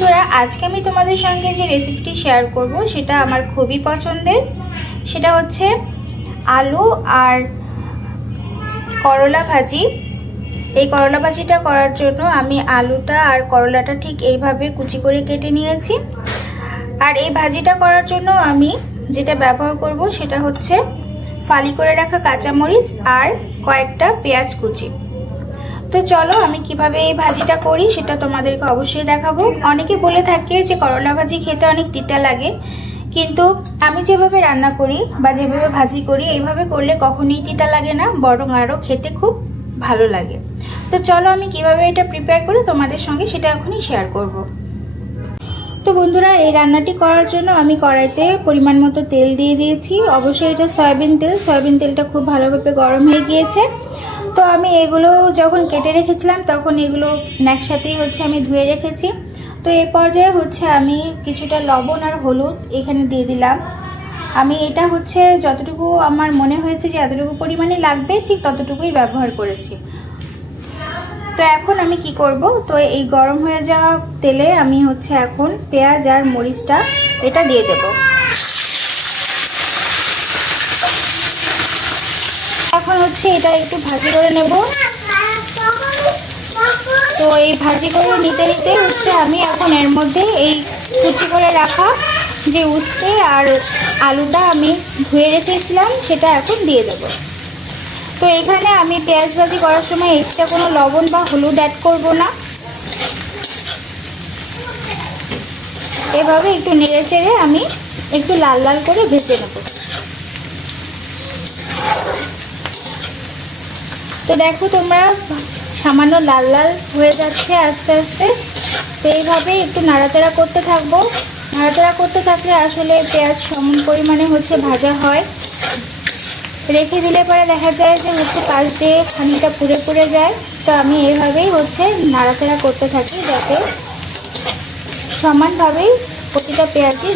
বন্ধুরা, আজকে আমি তোমাদের সঙ্গে যে রেসিপিটি শেয়ার করব সেটা আমার খুবই পছন্দের। সেটা হচ্ছে আলু আর করলা ভাজি। এই করলা ভাজিটা করার জন্য আমি আলুটা আর করলাটা ঠিক এইভাবে কুচি করে কেটে নিয়েছি। আর এই ভাজিটা করার জন্য আমি যেটা ব্যবহার করব সেটা হচ্ছে ফালি করে রাখা কাঁচামরিচ আর কয়েকটা পেঁয়াজ কুচি। তো চলো আমি কিভাবে এই ভাজিটা করি সেটা তোমাদেরকে অবশ্যই দেখাবো। অনেকে বলে থাকে যে করলা ভাজি খেতে অনেক তিতা লাগে, কিন্তু আমি যেভাবে রান্না করি বা যেভাবে ভাজি করি এইভাবে করলে কখনোই তিতা লাগে না, বরং আরও খেতে খুব ভালো লাগে। তো চলো আমি কিভাবে এটা প্রিপেয়ার করি তোমাদের সঙ্গে সেটা এখনই শেয়ার করব। তো বন্ধুরা, এই রান্নাটি করার জন্য আমি কড়াইতে পরিমাণ মতো তেল দিয়ে দিয়েছি। অবশ্যই এটা সয়াবিন তেল। সয়াবিন তেলটা খুব ভালোভাবে গরম হয়ে গিয়েছে। তো আমি এগুলো যখন কেটে রেখেছিলাম তখন এগুলো একসাথেই আমি ধুয়ে রেখেছি। তো এই পর্যায়ে আমি কিছুটা লবণ আর হলুদ এখানে দিয়ে দিলাম। আমি এটা যতটুকু আমার মনে হয়েছে যে এতটুকু পরিমাণে লাগবে ঠিক ততটুকুই ব্যবহার করেছি। তো এখন আমি কি করব, তো এই গরম হয়ে যাওয়া তেলে আমি এখন পেঁয়াজ আর মরিচটা এটা দিয়ে দেব। এখন এটা একটু ভাজি করে নেব। তো এই ভাজি করে নিতে নিতে আমি এখন এর মধ্যে এই কুচি করে রাখা যে উস্তে আর আলুটা আমি ধুয়ে রেখেছিলাম সেটা এখন দিয়ে দেব। তো এখানে আমি পেঁয়াজ ভাজি করার সময় এক্সট্রা কোনো লবণ বা হলুদ অ্যাড করব না। এভাবে একটু নেড়ে চেড়ে আমি একটু লাল লাল করে ভেজে নেব। তো দেখো তোমরা, সামান্য লাল লাল হয়ে যাচ্ছে আস্তে আস্তে। তো এইভাবে একটু নাড়াচাড়া করতে থাকবো। নাড়াচাড়া করতে থাকলে আসলে পেঁয়াজ সমান পরিমাণে ভাজা হয়। রেখে দিলে পরে দেখা যায় যে পাশ দিয়ে খানিকটা পুড়ে পুড়ে যায়। তো আমি এইভাবেই নাড়াচাড়া করতে থাকি যাতে সমানভাবেই প্রতিটা পেঁয়াজই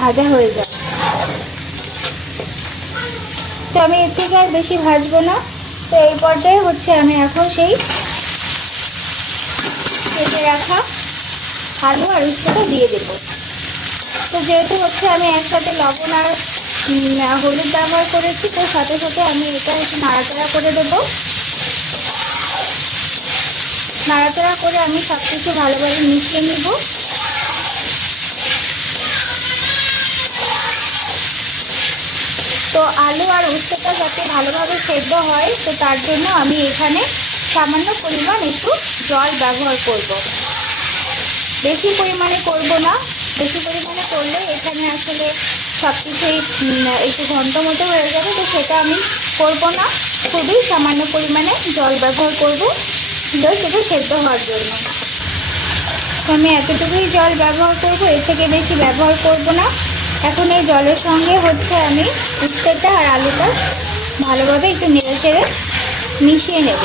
ভাজা হয়ে যায়। তো আমি এর থেকে আর বেশি ভাজবো না। তো এই পর্যায়ে আমি এখন সেই কেটে রাখা আলু আর উস্তাটা দিয়ে দেব। তো যেহেতু আমি একসাথে লবণ আর হলুদ ব্যবহার করেছি, তো সাথে সাথে আমি এটা একটু নাড়াচাড়া করে দেব। নাড়াচাড়া করে আমি সব কিছু ভালোভাবে মিশিয়ে নেব। তো আলু আর উস্তাটা যাতে ভালোভাবে সেদ্ধ হয়, তো তার জন্য আমি এখানে সামান্য পরিমাণ একটু জল ব্যবহার করব। বেশি পরিমাণে করব না। বেশি পরিমাণে করলে এখানে আসলে সব কিছুই একটু ঘন্ট মতো হয়ে যাবে, তো সেটা আমি করব না। খুবই সামান্য পরিমাণে জল ব্যবহার করব সেটা সেদ্ধ হওয়ার জন্য। তো আমি এতটুকুই জল ব্যবহার করব, এর থেকে বেশি ব্যবহার করব না। এখন এই জলের সঙ্গে আমি উস্তাটা আর আলুটা ভালোভাবে একটু নেড়ে চেড়ে মিশিয়ে নেব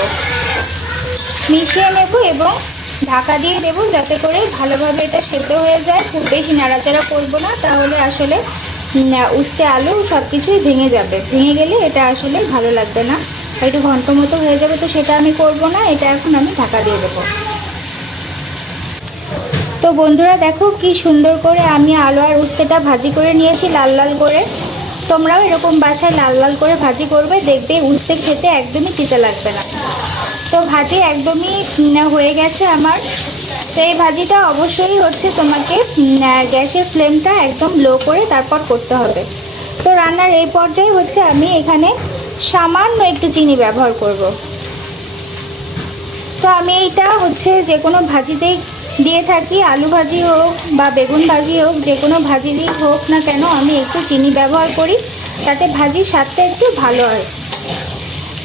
এবং ঢাকা দিয়ে দেব যাতে করে ভালোভাবে এটা সেদ্ধ হয়ে যায়। খুব বেশি নাড়াচাড়া করব না, তাহলে আসলে উস্তে আলু সব কিছুই ভেঙে যাবে। ভেঙে গেলে এটা আসলে ভালো লাগবে না, একটু ঘন্ট মতো হয়ে যাবে। তো সেটা আমি করব না, এটা এখন আমি ঢাকা দিয়ে দেবো। তো বন্ধুরা দেখো কি সুন্দর করে আমি আলু আর উস্তেটা ভাজি করে নিয়েছি লাল লাল করে। তোমরাও এরকম বাসায় লাল লাল করে ভাজি করবে, দেখবে উস্তে খেতে একদমই তিতা লাগবে না। তো ভাজি একদমই হয়ে গেছে আমার। তো এই ভাজিটা অবশ্যই তোমাকে গ্যাসের ফ্লেমটা একদম লো করে তারপর করতে হবে। তো রান্নার এই পর্যায়ে আমি এখানে সামান্য একটু চিনি ব্যবহার করব। তো আমি এইটা যে কোনো ভাজিতেই দিয়ে থাকি, আলু ভাজি হোক বা বেগুন ভাজি হোক, যে কোনো ভাজি দিয়ে হোক না কেন আমি একটু চিনি ব্যবহার করি, তাতে ভাজির স্বাদটা একটু ভালো হয়।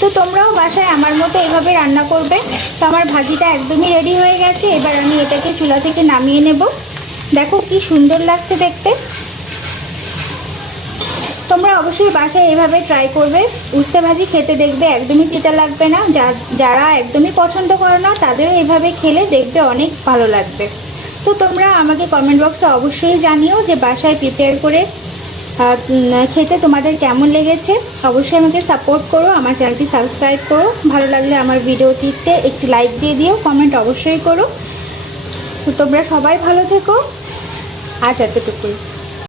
তো তোমরাও বাসায় আমার মতো এভাবে রান্না করবে। তো আমার ভাজিটা একদমই রেডি হয়ে গেছে। এবার আমি এটাকে চুলা থেকে নামিয়ে নেব। দেখো কি সুন্দর লাগছে দেখতে। তোমরা অবশ্যই বাসায় এভাবে ট্রাই করবে। উস্তে ভাজি খেতে দেখবে একদমই তিতা লাগবে না। যারা একদমই পছন্দ করে না তাদেরও এভাবে খেলে দেখবে অনেক ভালো লাগবে। তো তোমরা আমাকে কমেন্ট বক্সে অবশ্যই জানিও যে বাসায় প্রিপেয়ার করে খেতে তোমাদের কেমন লেগেছে। অবশ্যই আমাকে সাপোর্ট করো, আমার চ্যানেলটি সাবস্ক্রাইব করো। ভালো লাগলে আমার ভিডিওটিতে একটি লাইক দিয়ে দিও, কমেন্ট অবশ্যই করো। তো তোমরা সবাই ভালো থেকো, আজ এতটুকুই।